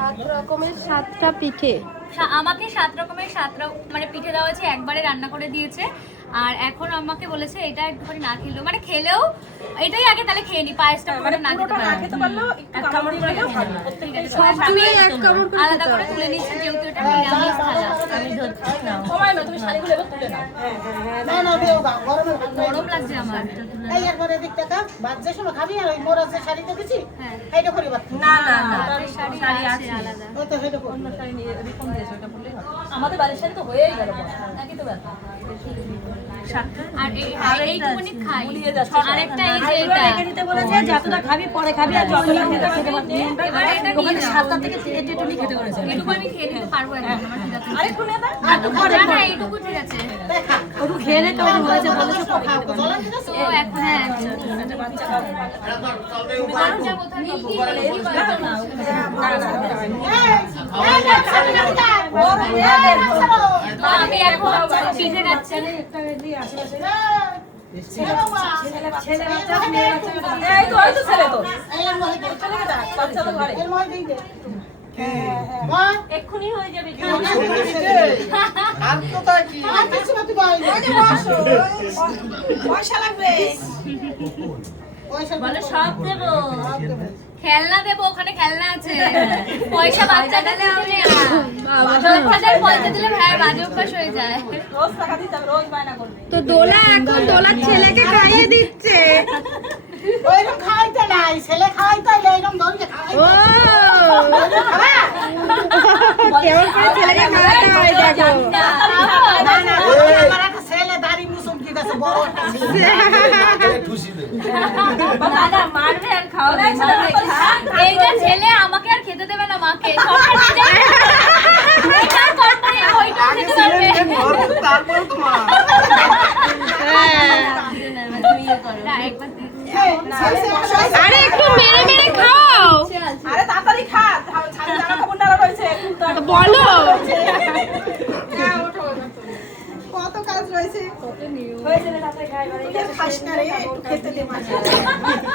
7 রকমের 7টা পিঠে। আমাকে 7 রকমের 7 মানে পিঠে দেওয়া হয়েছে, একবারে রান্না করে দিয়েছে। আর এখন আমাকে বলেছে এটা একটুখানি না খেলেও, মানে খেলেও এটাই আগে তাহলে খেয়ে নি, পায়েসটা পুরোটা না খেতে পারলেও একটু কামড় করে খেলেও ভালো। ঠিক আছে, আমি এক কামড় করে আলাদা করে তুলে নিচ্ছি, যেহেতু এটা নিরামিষ থালা। আমি ধরছি না, সময় না, তুমি শাড়িগুলো এবার তুলে নাও। না না দেও গা, গরম লাগছে আমার। এই একবার এদিক টাকা বাজে সময় খাবি, আর ওই মোরা যে শাড়িতে দিছি এইটা করি বাত। না না না, শাড়ি আছে আলাদা। ও তো হেডো অন্য শাড়ি নিয়ে রিফর্ম দিয়েছে, ওটা বললেই হবে। আমাদের বাড়ির শাড়ি তো হয়েই গেল, একই তো ব্যাপার। আর এইটুকুনি খাই, আরেকটা এই যে এটা রেখে দিতে বলেছে, যতটা খাবি পরে খাবি, আর যতটা খেতে পারবি। এবার এটা ওখানে 7টা থেকে 8টা খেতে বলেছে। এইটুকু আমি খেয়ে নিতে পারবো এখন, আমার ঠিক আছে। আরেকটু নে দাও। না না, এইটুকু ঠিক আছে। ওটু খেয়ে নে তো, বলেছে বলেছে পরে খেতে পারবি। ও এখন হ্যাঁ, বাচ্চা খাবে। গরমটা কোথায় পাবো? আমি এখন পিঠে খাচ্ছি। এই তো, ওই তো ছেলে তো। বাচ্চা তো ঘরে। এক্ষুনি হয়ে যাবে। আর তো তাই কি আর কিছু না, তুই বাইরে বসো, পয়সা লাগবে, পয়সা বলে সব দেবো, খেলনা দেবো, ওখানে খেলনা আছে, পয়সা বাচ্চা দিলে হবে না, বাচ্চাদের পয়সা দিলে ভাই বাজে অভ্যাস হয়ে যায়। রোজ টাকা দিতে হবে, রোজ বায়না করবে। তো দোলা এখন দোলার ছেলেকে খাইয়ে দিচ্ছে। ওইরকম খাইতে নাই, ছেলে খাইতে এইরকম ধরে খাইতে। ও কেমন করে ছেলেকে খাওয়াতে হয় দেখো। না না, আমার একটা ছেলে দাড়ি মুছুম কি আছে, বড় একটা ছেলে। না না, মারবে আর খাওয়াবে। এই যে ছেলে আমাকে আর খেতে দেবে না, মাকে সবটা নিজেই এটা করবে, ওইটা খেতে পারবে। তারপর তো মা না একবার আরে একটু মেরে মেরে খাও। আরে তাড়াতাড়ি খা, ছাড়ি জামা কাপড় নাড়া রয়েছে। তো বলো কত কাজ রয়েছে। হয়েছে না, তাড়াতাড়ি খাই। খাস না রে, একটু খেতে দে মাঝে।